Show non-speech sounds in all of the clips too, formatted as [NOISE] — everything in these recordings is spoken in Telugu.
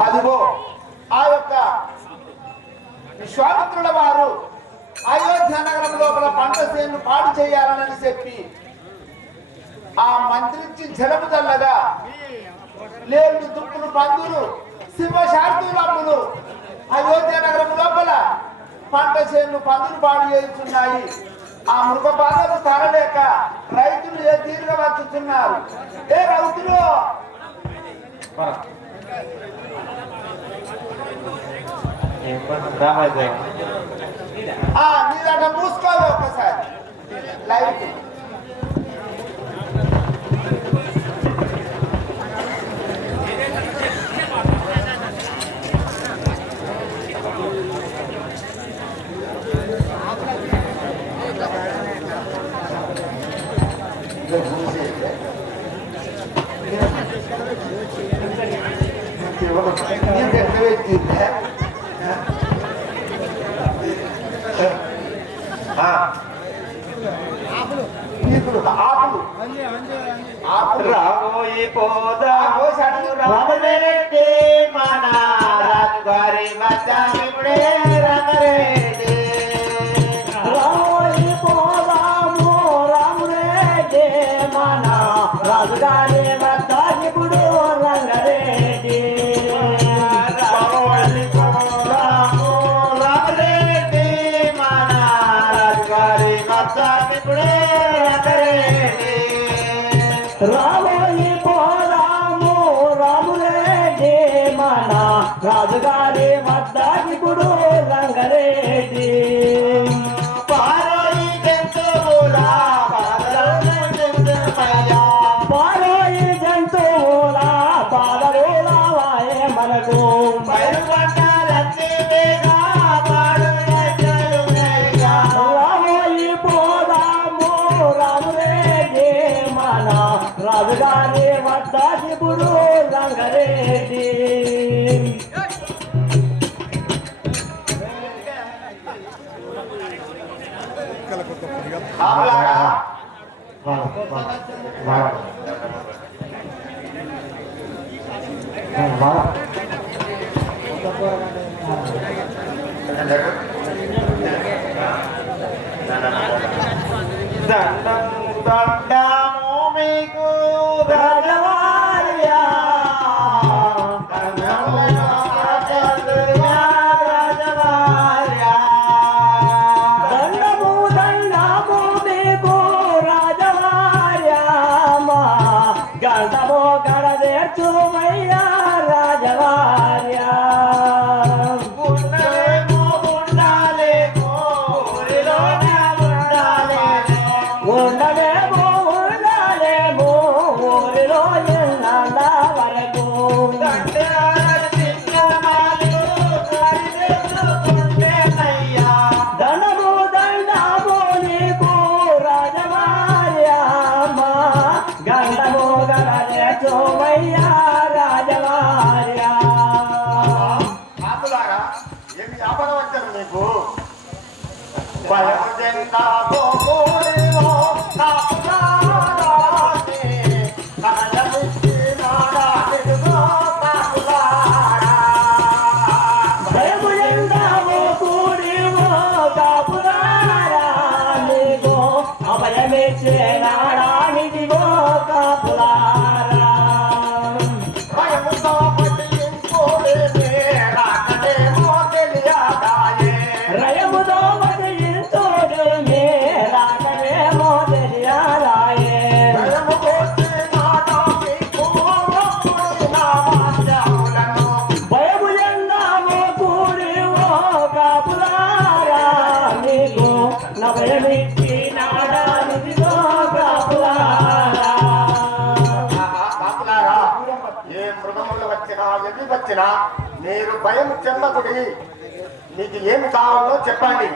అదిగో ఆ యొక్క విశ్వామిత్రుల వారు అయోధ్య నగరం లోపల పంట సేను పాడు చేయాలని చెప్పి ఆ మంత్రించి జలము చల్లగా లేళ్ళు దుప్పులు పందులు శివశాంతులమ్ములు అయోధ్య నగరం లోపల పంట చేను పందులు పాడు చేస్తున్నాయి ఆ మృగ బాధలు తరలేక రైతులు ఏ తీరుగా వచ్చుతున్నారు ఏ రైతులు? એ પણ રાહ જાય આ નીરાને બૂસ કરો પસાર લાઈવ Thank you. రాబోయి పోదా మన రాజుగారి మధ్యాహ్నముడే రంగరెడ్డి మధ్యాహ్నముడే రంగరెడ్డి రామోయి పోదాము రామురెడ్డి మన రాజుగారి వద్దాగిపుడు రంగరెడ్డి పారోయి జంతువులా పాదరమయ్యా పాలోయి జంతువుల పాదరులవాయే మనకు దండము మీకు రాజవార్యా. దండము దండము దండము మీకు రాజవార్యమా గంటము గడదేర్చుమయ్యా. రాజవార్య Why was it not for more? భయం చెందకుడి మీకు ఏమి కావాలో చెప్పండి.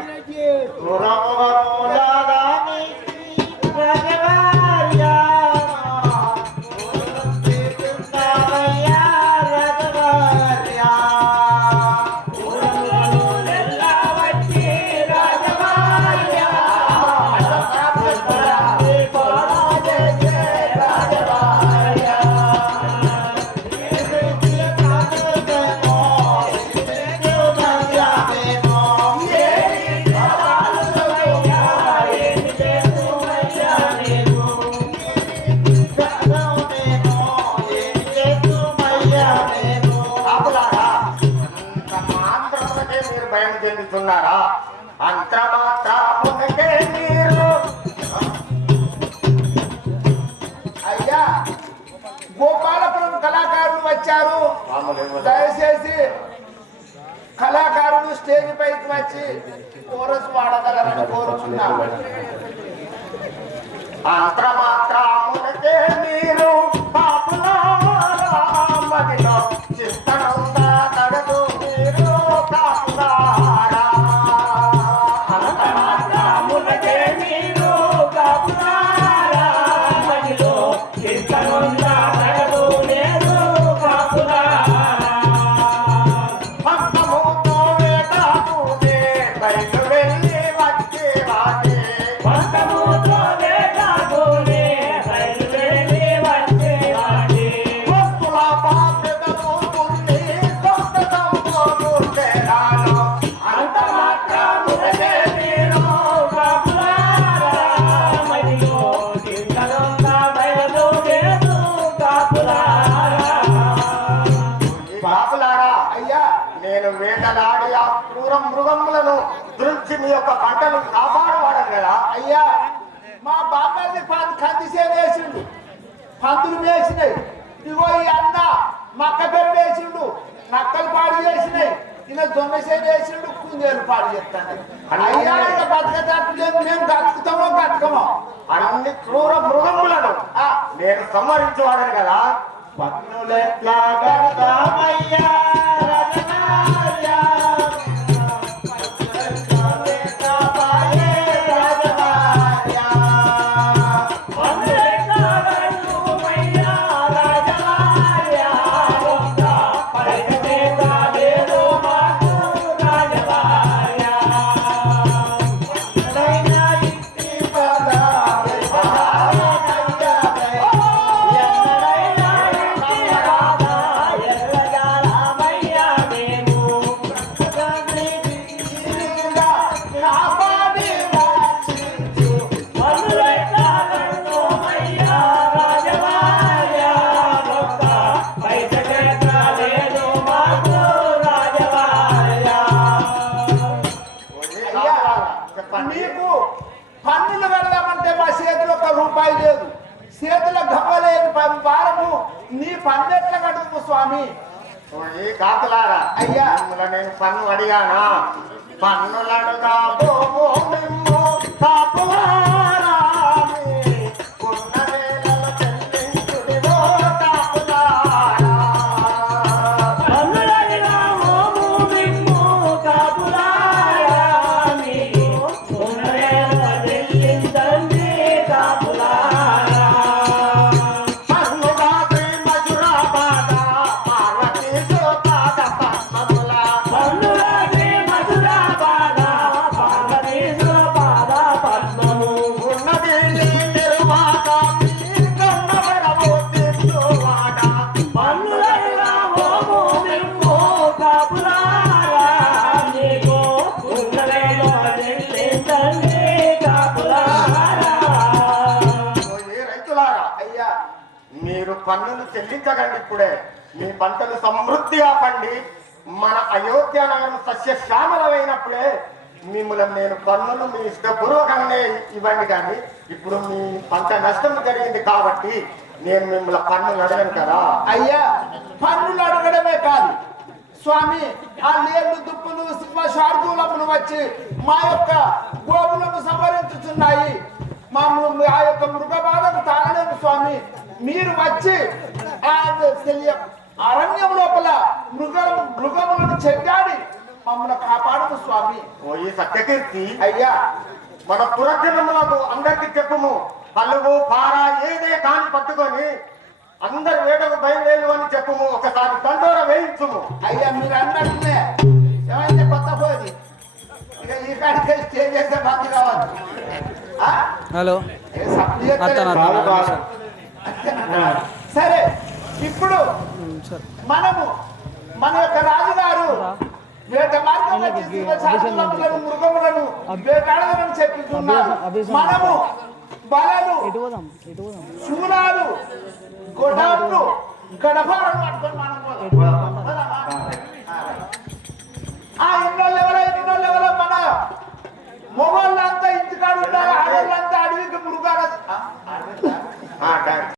భయం అంతమాత్ర మీరు. అయ్యా గోపాలపురం కళాకారులు వచ్చారు. దయచేసి కళాకారులు స్టేజ్ పైకి వచ్చి కోరస్ వాడగలరని కోరుచున్నాను. అంతమాత్ర మీరు. అయ్యా నేను వేటలాడి ఆ క్రూర మృగములను దృష్టి మీ యొక్క పంటలు కాపాడవాడను కదా. అయ్యా మా బాబాయ్ని పది కంది సేను వేసిండు పందులు వేసినాయి ఇగో ఈ అన్న మక్క పెరు వేసిండు నక్కలు పాడు చేసినాయి ఇలా దొంగ సేను వేసిండు కుందేలు పాడు చేస్తాను. అయ్యా ఇక మేము బతుకుతామో బతకమో. అన్ని క్రూర మృగములను నేను సంహరించవాడను కదా. పన్నులెట్లా కడతామయ్యా మీకు పన్నులు కడదామంటే మా చేతిలో ఒక రూపాయి లేదు. చేతిలో గవ్వలేని భారము నీ పన్నెట్ల కడుపు స్వామి? ఈ కాకులారా అయ్యా. నేను పన్ను అడిగానా? పన్నులడుగా పోము మిమ్ము పన్నులు చెల్లించకండి ఇప్పుడే. మీ పంటలు సమృద్ధిగా పండి మన అయోధ్య నగరం సస్యశ్యామలమైనప్పుడే మిమ్మల్ని నేను పన్నులు మీ ఇష్టపూర్వకంగానే ఇవ్వండి కానీ ఇప్పుడు మీ పంట నష్టం జరిగింది కాబట్టి నేను మిమ్మల్ని పన్నులు అడగను కదా. అయ్యా పన్నులు అడగడమే కాదు. స్వామి ఆ నీళ్ళు దుప్పులు శార్దూలములు వచ్చి మా యొక్క గోవులను సంహరించుతున్నాయి మా ఆ యొక్క మృగ బాధకు తాళలేము స్వామి. మీరు వచ్చి అరణ్యం లోపల మృగ మృగములను చెడ్డాడి మమ్మల్ని కాపాడము స్వామి. ఓ ఈ సత్యకీర్తి అయ్యా. మన పురజనములకు అందరికి చెప్పుము. పలువు పార ఏదే కాని పట్టుకొని అందరు వేటకు బయలుదేరు అని చెప్పుము. ఒకసారి దండోర వేయించుము. అయ్యా మీరు అన్నట్టునే ఏమైంది కొత్త పోది? ఇక ఈ కాడికే స్టే చేస్తే బంద్ కావాలి? హలో. [LAUGHS] సరే ఇప్పుడు మనము మన యొక్క రాజుగారు వేట మార్గంలో శాస్త్రములను మృగములను వేటాడదనని చెప్తున్నారు మనము బలలు శూలాలు గొడాలు గడపాలను మనం ఆ ఇన్నోళ్ళు ఎవరో ఇన్నోళ్ళు ఎవరో మన మొగోళ్ళంతా ఇంటికాడు ఉండాలి ఆడోళ్ళంతా అడవికి మృగాలు